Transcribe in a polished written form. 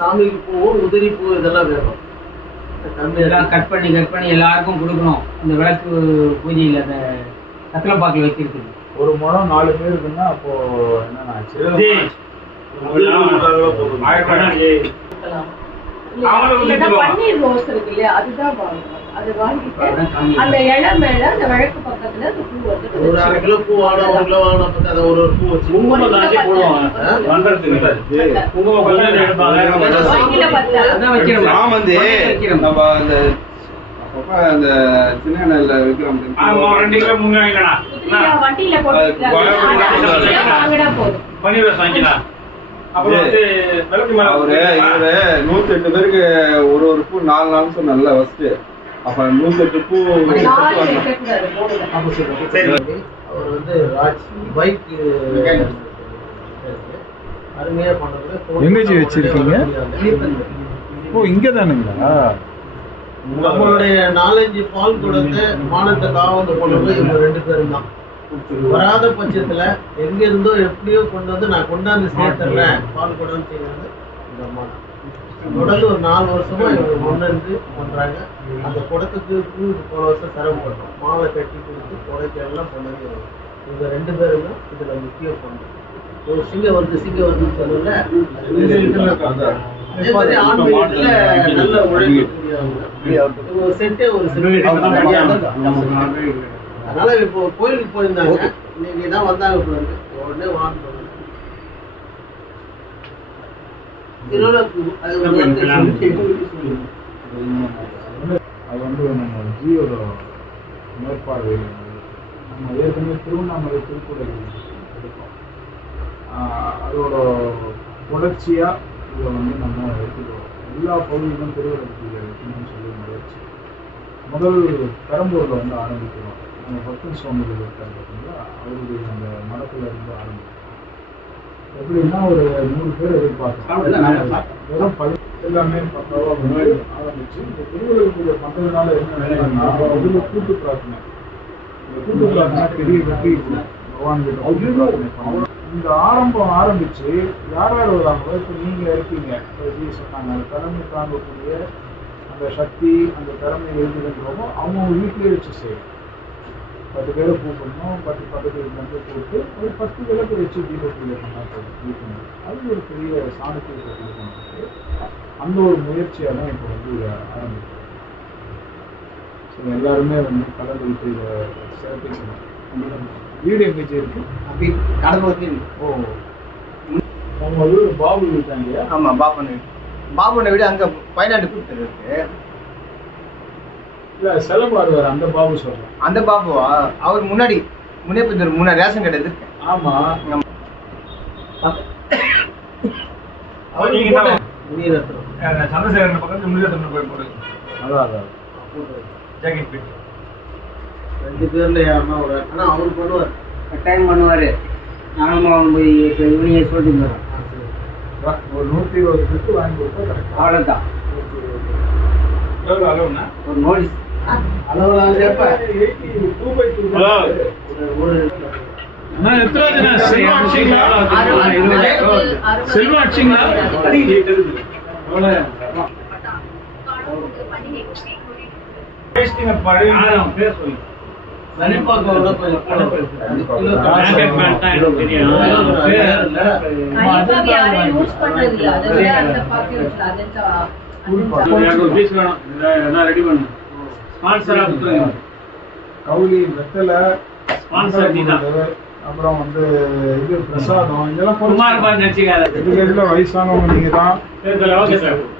சாமிக்கு பூ, உதிரி பூ இதெல்லாம் வேணும். கட் பண்ணி எல்லாருக்கும் கொடுக்கணும். இந்த விளக்கு பூஜையில் அந்த கத்திரப்பாக்கில் வைக்கிறது ஒரு முழம் 4 பேருக்குன்னா அப்போ என்னன்னா பன்னீர் ரோஸ் இருக்கு இல்லையா, அதுதான் வாங்கணும். அது வாங்கிட்டு அந்த இலை மேல அந்த விளக்கு பக்கத்துல அந்த பூ வந்து ஒரு 1/2 கிலோ பூ வாங்கணும், 1 கிலோ வாங்கணும். பத்தி அதை ஒரு பூ வச்சு அந்த சின்ன விற்கிறோம் வண்டியில போட்டு வாங்கினா அவரு 108 பேருக்கு ஒரு பூ 4 நாள் சொன்னல ஃபர்ஸ்ட். அப்ப 108 பூ அவர் வந்து பைக் அருமையா பண்ணது. எங்கேஜி வச்சிருக்கீங்க? ஓ, இங்க தானுங்களா? நம்மளுடைய 4-5 பால் கொடுத்து மானத்தை காவந்து கொண்டது இவங்க 2 பேரும் தான். வராத பட்சத்துல எங்க இருந்தோ எப்படியோ கொண்டு வந்து நான் கொண்டாந்து சேர்த்துறேன் பால் குடம் செய்யறது இந்த அம்மா தான். தொடர்ந்து ஒரு 4 வருஷமா இவங்க முன்னிருந்து பண்றாங்க. அந்த குடத்துக்கு பூ போன வருஷம் சிரமம் பண்ணுறோம். மாலை கட்டி கொடுத்து குடைக்கு எல்லாம் பண்ணது இவங்க 2 பேரும் தான் இதுல முக்கியம் பண்ணுறோம். ஒரு சிங்க வருதுன்னு சொல்லல. அதே மாதிரி ஆன்மீகத்துல நல்ல உழைக்கக்கூடியவங்க. ஒரு செட்டே ஒரு அதனால இப்போ கோயிலுக்கு போயிருந்தாங்க, இன்னைக்கு தான் வந்தாங்க. உடனே வாங்க அது வந்து நம்ம ஜியோட மேற்பார்வையில் நம்ம ஏற்கனவே திருவண்ணாமலை திருக்குறள் எடுத்தோம். அதோட தொடர்ச்சியாக இதை வந்து நம்ம எடுத்துக்கிறோம். எல்லா பகுதியிலும் திருவிழாக்கு வைக்கணும்னு சொல்லி முயற்சி. முதல் பெரம்பூரில் வந்து ஆரம்பிக்கிறோம். நம்ம பக்தன் சுவாமிகள் இருக்காங்க பார்த்தீங்களா, அவருடைய அந்த மடத்தில் இருந்து ஆரம்பிக்கிறோம். எப்படின்னா ஒரு 100 பேர் எதிர்பார்த்தோம். வெறும் எல்லாமே பக்காவாக முன்னாடி ஆரம்பிச்சு இந்த திருவிழாக்குரிய பண்ணுறதுனால என்ன வேணும்னா அதில் கூட்டு பிரார்த்தனை. இந்த கூட்டு பிரார்த்தனை பெரிய வெற்றி பகவான் கிட்ட பிரார்த்தனை பண்ணணும். இந்த ஆரம்பிச்சு யார் வராங்களோ, இப்போ நீங்கள் இருக்கீங்க சொன்னாங்க, அந்த திறமை தாங்கக்கூடிய அந்த சக்தி அந்த திறமை எழுதுகிறோமோ அவங்க வீட்டிலே வச்சு செய்யணும். 10 பேரை கூப்பிடணும், 10 பக்கத்து வந்து போட்டு ஒரு 10 விளக்கு வச்சு தீபப்பூஜை பண்ணால் போதும். அது ஒரு பெரிய சாணத்தியத்தை கொடுக்கணும். அந்த ஒரு முயற்சியாக தான் இப்போ வந்து ஆரம்பிக்கிறோம். ஸோ எல்லாருமே வந்து கலந்துக்கிட்டு இதை சிறப்பிக்கணும். வீடு எங்கேச்சு இருக்கு? அப்படி கடலூர். ஓ, அவங்க வீடு பாபு இருக்காங்க. ஆமாம், பாபுனை வீடு அங்கே பயனாட்டு கொடுத்துரு இருக்கு. இல்லை, செலவாடுவார் அந்த பாபு சொல்கிறேன். அந்த பாபுவா? அவர் முன்னாடி ரேஷன் கடை இருக்கு. ஆமாம், சந்திரசேகரன் பக்கத்துல முனிரத்னம் போய் போடுங்க. அதான் ஜாக்கெட் பிட் 2 பேர்ல யாருன்னா ஒரு, ஆனா அவரு பண்ணுவார், கட்டாயம் பண்ணுவாரு. நானும் போய் இவனையே சொல்லிட்டு போறேன். ஒரு 120 பிட்டு வாங்கி கொடுத்தா கரெக்ட். அவ்வளோதான். எவ்வளோ அளவுனா? ஒரு நோட்டீஸ் அளவுல செல்வாட்சிங்களா? கவுளி வெத்தலை அப்புறம் வந்து இது பிரசாதம் இதெல்லாம் வயசானவங்க நீங்க தான்.